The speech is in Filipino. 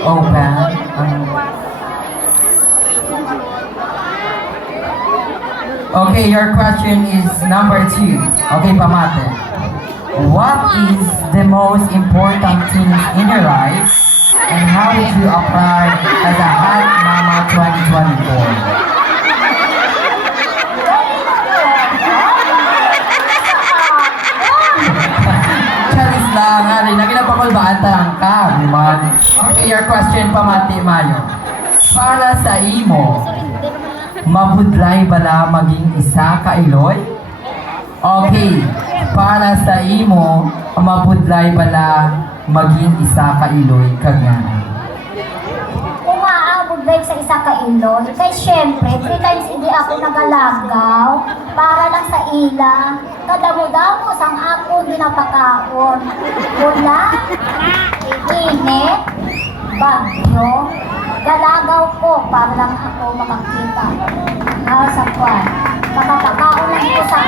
Open. Okay, your question is number 2. Okay, pamate. What is the most important thing in your life and how did you apply as a Hot Mama 2024? Charis lang, hari. Naginapakul ka, man. Okay, your question, pamati, Mayo. Para sa imo, mabudlay bala maging isa ka iloy? Okay, para sa imo, mabudlay bala maging isa ka iloy kagana. Umaabot dahil sa isa ka ilog. Kaya syempre, 3 times hindi ako nagalagaw para lang sa ila. Kadamo-damo sang ako ginapakaon. Ulan, init, bagyo, galagaw ko para lang ako makakita. Sa kwan. Makapakaon lang ko sa